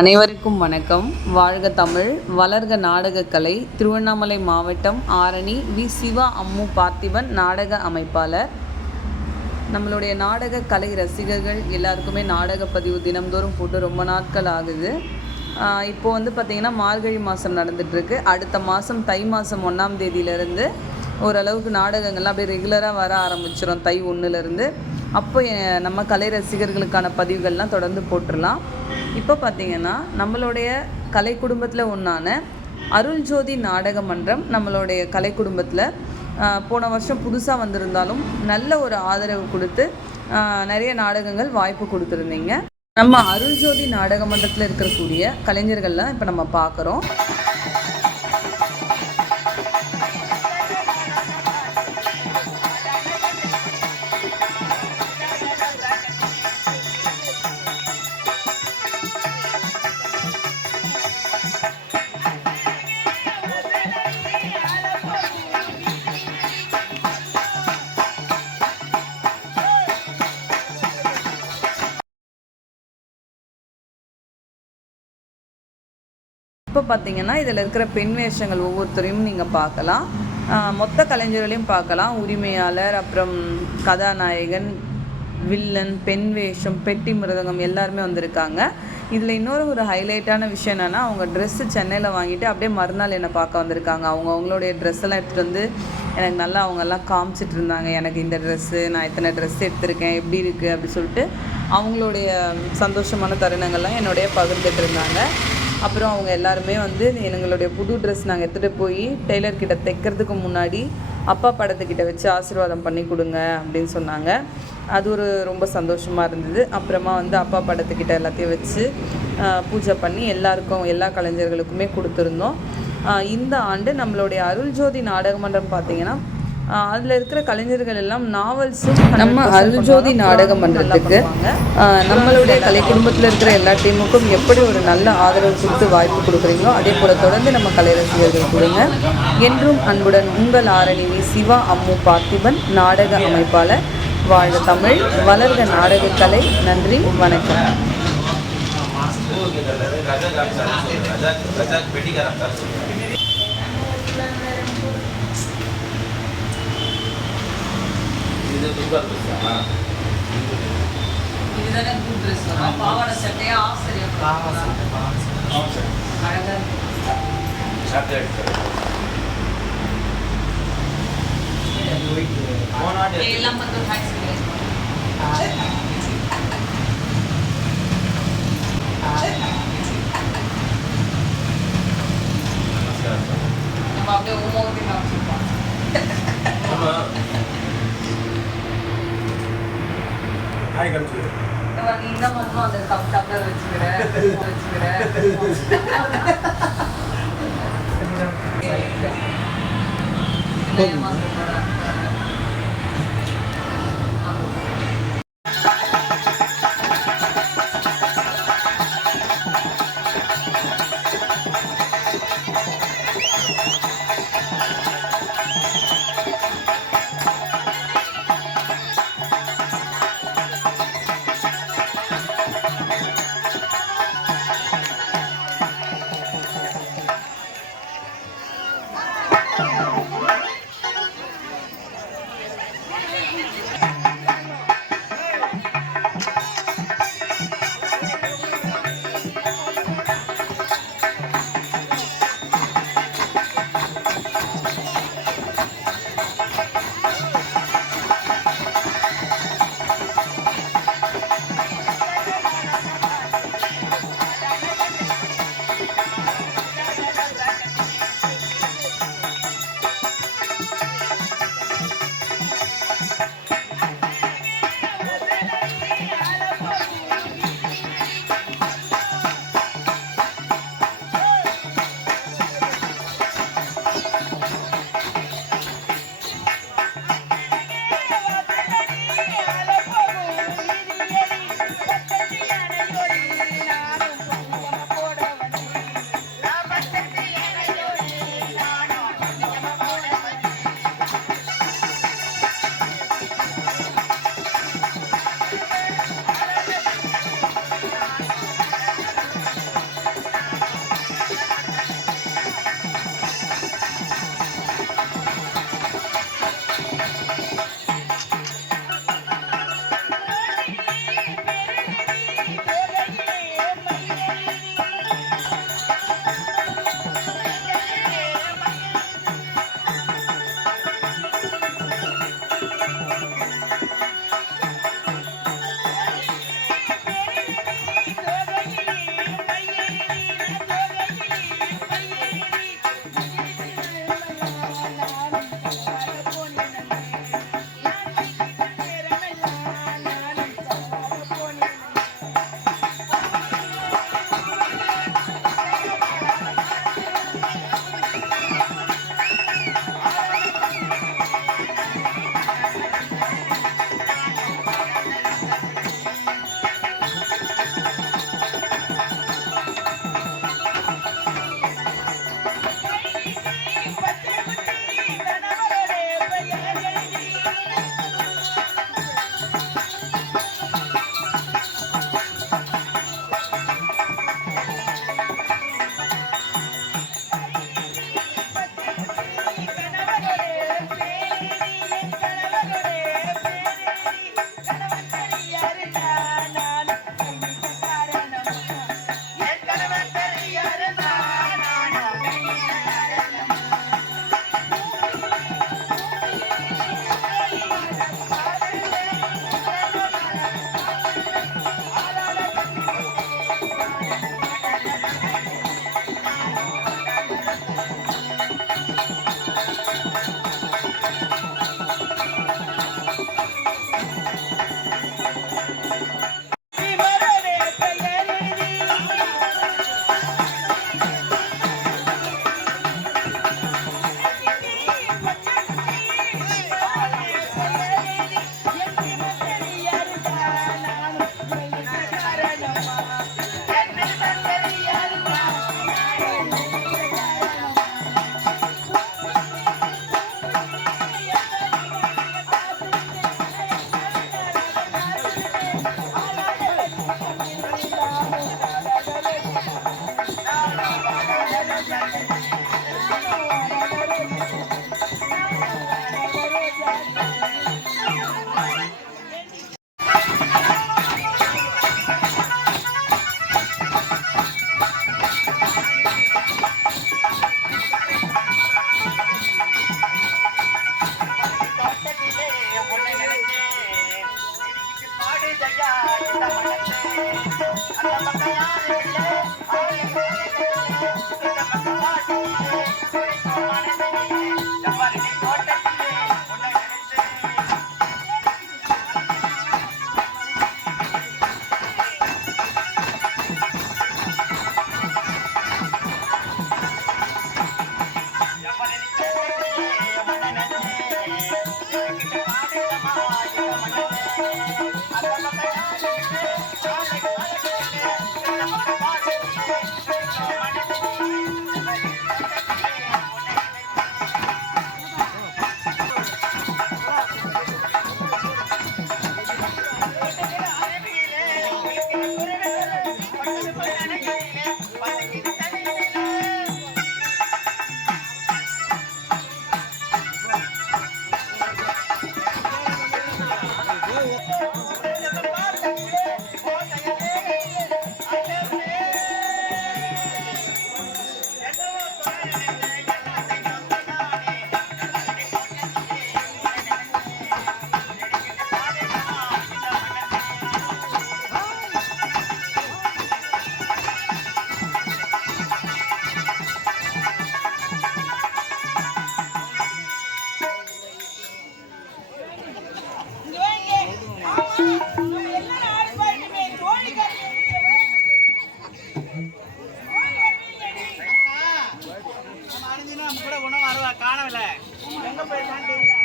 அனைவருக்கும் வணக்கம். வாழ்க தமிழ், வளர்க நாடகக்கலை. திருவண்ணாமலை மாவட்டம் ஆரணி வி. சிவா அம்மு பார்த்திபன் நாடக அமைப்பாளர். நம்மளுடைய நாடக கலை ரசிகர்கள் எல்லாருக்குமே நாடக பதிவு தினம்தோறும் போட்டு ரொம்ப நாட்கள் ஆகுது. இப்போது பார்த்திங்கன்னா மார்கழி மாதம் நடந்துகிட்ருக்கு. அடுத்த மாதம் தை மாதம் 1ஆம் தேதியிலேருந்து ஓரளவுக்கு நாடகங்கள்லாம் அப்படியே ரெகுலராக வர ஆரம்பிச்சிடும். தை 1லேருந்து அப்போ நம்ம கலை ரசிகர்களுக்கான பதிவுகள்லாம் தொடர்ந்து போட்டுடலாம். இப்போ பார்த்திங்கன்னா நம்மளுடைய கலை குடும்பத்தில் ஒன்றான அருள்ஜோதி நாடக மன்றம் நம்மளுடைய கலை குடும்பத்தில் போன வருஷம் புதுசாக வந்திருந்தாலும் நல்ல ஒரு ஆதரவு கொடுத்து நிறைய நாடகங்கள் வாய்ப்பு கொடுத்துருந்தீங்க. நம்ம அருள்ஜோதி நாடக மன்றத்தில் இருக்கக்கூடிய கலைஞர்கள்லாம் இப்போ நம்ம பார்க்குறோம். இப்போ பார்த்திங்கன்னா இதில் இருக்கிற பெண் வேஷங்கள் ஒவ்வொருத்தரையும் நீங்கள் பார்க்கலாம். மொத்த கலைஞர்களையும் பார்க்கலாம். உரிமையாளர், அப்புறம் கதாநாயகன், வில்லன், பெண் வேஷம், பெட்டி மிருதங்கம் எல்லாருமே வந்திருக்காங்க. இதில் இன்னொரு ஒரு ஹைலைட்டான விஷயம் என்னென்னா, அவங்க ட்ரெஸ்ஸு சென்னையில் வாங்கிட்டு அப்படியே மறுநாள் என்னை பார்க்க வந்திருக்காங்க. அவங்களுடைய ட்ரெஸ்ஸெல்லாம் எடுத்துகிட்டு வந்து எனக்கு நல்லா அவங்கெல்லாம் காமிச்சிட்டு இருந்தாங்க. எனக்கு இந்த ட்ரெஸ்ஸு, நான் இத்தனை ட்ரெஸ் எடுத்திருக்கேன், எப்படி இருக்குது அப்படி சொல்லிட்டு அவங்களுடைய சந்தோஷமான தருணங்கள்லாம் என்னுடைய பகிர்ந்துட்டு இருந்தாங்க. அப்புறம் அவங்க எல்லாருமே வந்து எங்களுடைய புது ட்ரெஸ் நாங்கள் எடுத்துகிட்டு போய் டெய்லர்கிட்ட தைக்கிறதுக்கு முன்னாடி அப்பா படத்துக்கிட்ட வச்சு ஆசீர்வாதம் பண்ணி கொடுங்க அப்படின்னு சொன்னாங்க. அது ஒரு ரொம்ப சந்தோஷமாக இருந்தது. அப்புறமா வந்து அப்பா படத்துக்கிட்ட எல்லாத்தையும் வச்சு பூஜை பண்ணி எல்லா கலைஞர்களுக்குமே கொடுத்துருந்தோம். இந்த ஆண்டு நம்மளுடைய அருள்ஜோதி நாடக மன்றம் பார்த்திங்கன்னா அதில் இருக்கிற கலைஞர்கள் எல்லாம் நாவல்ஸும் நம்ம அருள்ஜோதி நாடக மன்றத்துக்கு நம்மளுடைய கலை குடும்பத்தில் இருக்கிற எல்லா டீமுக்கும் எப்படி ஒரு நல்ல ஆதரவு கொடுத்து வாய்ப்பு கொடுக்குறீங்களோ அதே போல் தொடர்ந்து நம்ம கலை ரசிகர்கள் கொடுங்க. என்றும் அன்புடன் உங்கள் ஆரணி வி. சிவா அம்மு பார்த்திபன் நாடக அமைப்பாளர். வாழ்க தமிழ், வளர்க நாடகக்கலை. நன்றி, வணக்கம். இதுதானே புது ட்ரெஸ், பாவாடை சட்டையா ஆசிரியர் அழகா எல்லாம் வந்து நம்ம அப்படியே உமோகத்தை காமிச்சிருப்போம். நீ தான் மட்டும் அந்த டப்ளர் வச்சுக்கிறேன். காணவில்லை எங்க போயிருக்கான்னு தெரியல.